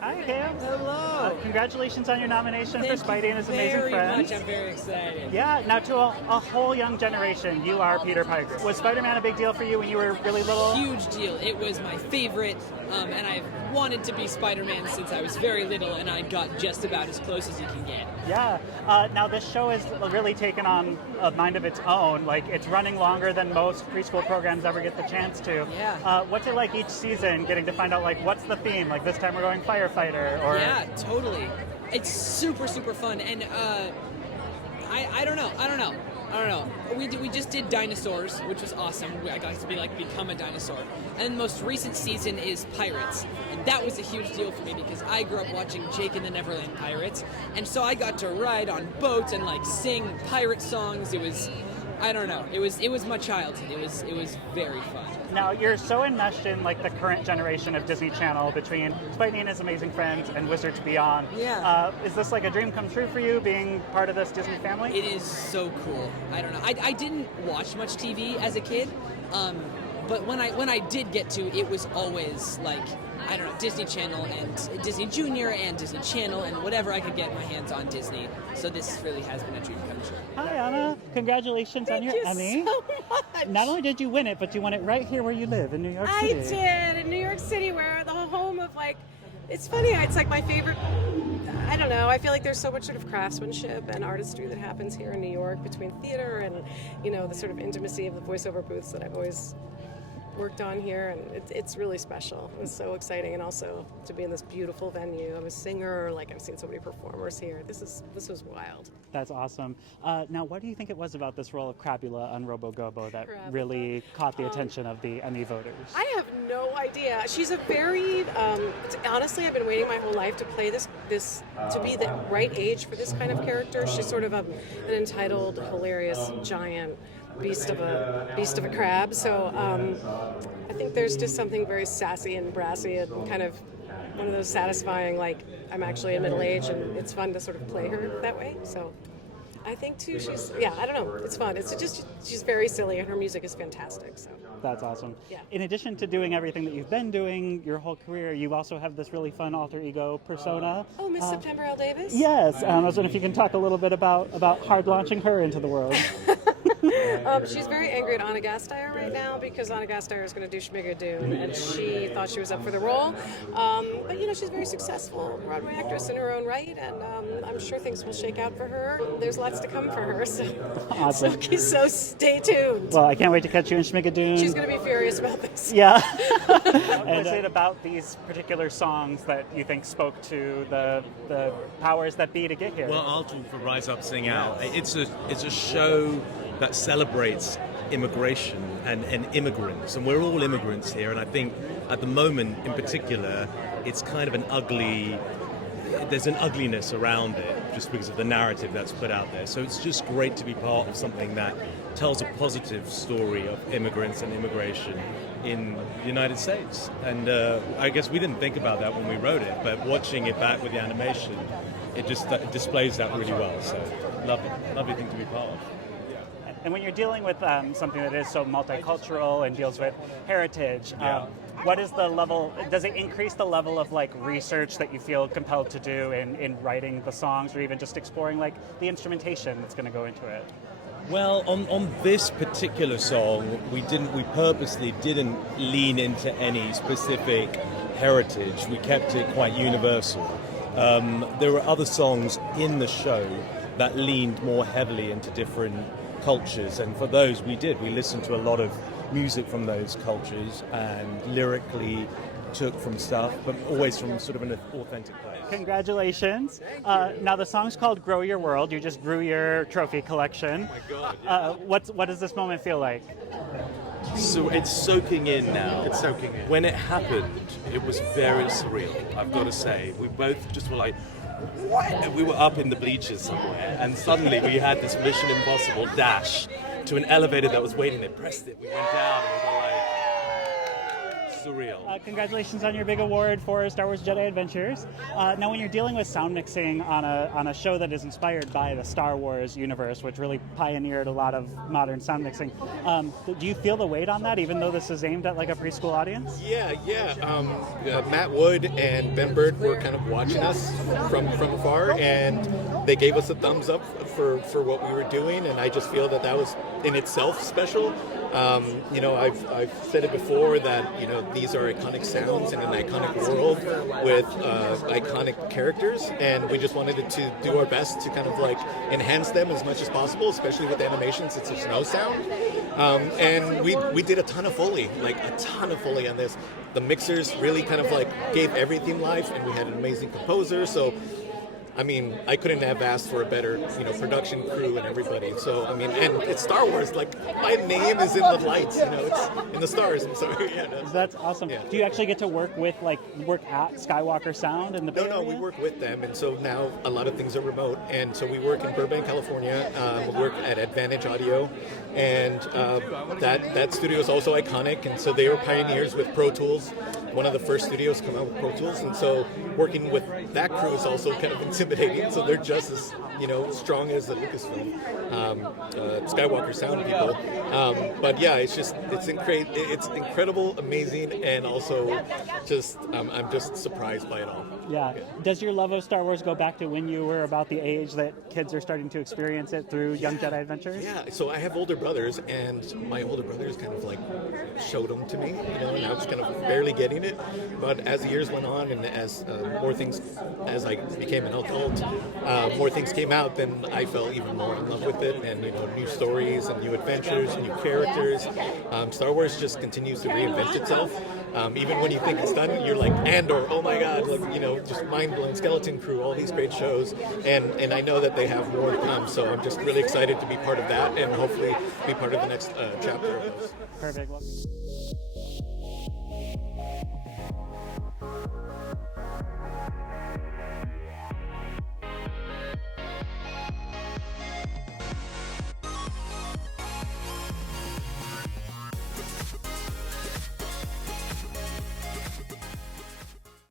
Hi, Cam. Hello. Congratulations on your nomination Thank for Spidey and His you Amazing very Friends. much. I'm very excited. Yeah, now to a whole young generation, you are Peter Parker. Was Spider-Man a big deal for you when you were really little? Huge deal. It was my favorite, and I've wanted to be Spider-Man since I was very little, and I got just about as close as you can get. Yeah. Now this show has really taken on a mind of its own. Like, it's running longer than most preschool programs ever get the chance to. Yeah. What's it like each season getting to find out, like, what's the theme? Like, this time we're going firefighter, or... Yeah, totally. It's super, super fun, and I don't know. We just did dinosaurs, which was awesome. I got to become a dinosaur. And the most recent season is pirates, and that was a huge deal for me because I grew up watching Jake and the Neverland Pirates, and so I got to ride on boats and sing pirate songs. It was, I don't know. It was my childhood. It was very fun. Now, you're so enmeshed in the current generation of Disney Channel between Spidey and His Amazing Friends and Wizards Beyond. Yeah. Is this a dream come true for you, being part of this Disney family? It is so cool. I don't know. I didn't watch much TV as a kid, but when I did get to, it was always I don't know, Disney Channel and Disney Junior and Disney Channel and whatever I could get my hands on Disney. So this really has been a dream come true. Hi, Anna. Congratulations on your Emmy. Thank you so much. Not only did you win it, but you won it right here where you live in New York City. I did, in New York City, where the home of it's funny, it's my favorite, I don't know, I feel like there's so much sort of craftsmanship and artistry that happens here in New York between theater and, the sort of intimacy of the voiceover booths that I've always worked on here, and it's really special. It was so exciting, and also to be in this beautiful venue. I'm a singer, I've seen so many performers here. This was wild. That's awesome. Now, what do you think it was about this role of Crabitha on RoboGobo that Crabitha. really caught the attention of the Emmy voters? I have no idea. She's a very, honestly, I've been waiting my whole life to play this to be the right age for this kind of character. She's sort of an entitled, hilarious, giant beast of a crab. So I think there's just something very sassy and brassy and kind of one of those satisfying, I'm actually in middle age and it's fun to sort of play her that way. So I think too I don't know, it's fun. It's just, she's very silly and her music is fantastic. So That's awesome. Yeah. In addition to doing everything that you've been doing your whole career, you also have this really fun alter ego persona. Oh, Miss September L. Davis? Yes. I was wondering if you can talk a little bit about hard launching her into the world. She's very angry at Anna Gasteyer right now because Anna Gasteyer is going to do Schmigadoon, and she thought she was up for the role. But she's a very successful Broadway actress in her own right, and I'm sure things will shake out for her. There's lots to come for her, so Awesome. so stay tuned. Well, I can't wait to catch you in Schmigadoon. She's going to be furious about this. Yeah. What is it about these particular songs that you think spoke to the powers that be to get here? Well, I'll talk for Rise Up, Sing Out. It's a show that celebrates immigration and immigrants, and we're all immigrants here. And I think at the moment, in particular, it's kind of there's an ugliness around it just because of the narrative that's put out there. So it's just great to be part of something that tells a positive story of immigrants and immigration in the United States. And I guess we didn't think about that when we wrote it, but watching it back with the animation, it just displays that really well. So lovely thing to be part of. And when you're dealing with something that is so multicultural and deals with heritage, what is the level, does it increase the level of research that you feel compelled to do in writing the songs, or even just exploring the instrumentation that's going to go into it? Well, on this particular song, we purposely didn't lean into any specific heritage. We kept it quite universal. There were other songs in the show that leaned more heavily into different cultures, and for those we listened to a lot of music from those cultures and lyrically took from stuff, but always from sort of an authentic place. Congratulations. Now the song's called Grow Your World. You just grew your trophy collection. Oh my God, yeah. What does this moment feel like? So it's soaking in now. It's soaking in. When it happened, it was very surreal, I've got to say. We both just were like, what? And we were up in the bleachers somewhere, and suddenly we had this Mission Impossible dash to an elevator that was waiting. They pressed it, we went down, and we were like, surreal. Congratulations on your big award for Star Wars Jedi Adventures. Now, when you're dealing with sound mixing on a show that is inspired by the Star Wars universe, which really pioneered a lot of modern sound mixing, do you feel the weight on that, even though this is aimed at like a preschool audience? Yeah. Matt Wood and Ben Bird were kind of watching us from afar, and they gave us a thumbs up for what we were doing, and I just feel that was in itself special. I've said it before that these are iconic sounds in an iconic world with iconic characters, and we just wanted to do our best to kind of like enhance them as much as possible, especially with animation since there's no sound. And we did a ton of Foley on this. The mixers really kind of like gave everything life, and we had an amazing composer. So I mean, I couldn't have asked for a better, production crew and everybody. So, I mean, and it's Star Wars. Like, my name is in the lights, it's in the stars. I'm sorry. Yeah, no. That's awesome. Yeah. Do you actually get to work at Skywalker Sound in the Bay Area? No, we work with them. And so now a lot of things are remote. And so we work in Burbank, California. We work at Advantage Audio. And that studio is also iconic. And so they were pioneers with Pro Tools. One of the first studios to come out with Pro Tools, and so working with that crew is also kind of intimidating. So they're just as strong as the Lucasfilm Skywalker Sound people. But yeah, it's incredible, amazing, and also just I'm just surprised by it all. Yeah. Does your love of Star Wars go back to when you were about the age that kids are starting to experience it through Young Jedi Adventures? Yeah. So I have older brothers, and my older brothers kind of like showed them to me, and I was kind of barely getting it. But as the years went on, and as more things, as I became an adult, more things came out, then I fell even more in love with it, and new stories and new adventures, new characters. Star Wars just continues to reinvent itself. Even when you think it's done, you're like Andor, oh my God, just mind-blowing, Skeleton Crew, all these great shows, and I know that they have more to come. So I'm just really excited to be part of that, and hopefully be part of the next chapter of those. Perfect.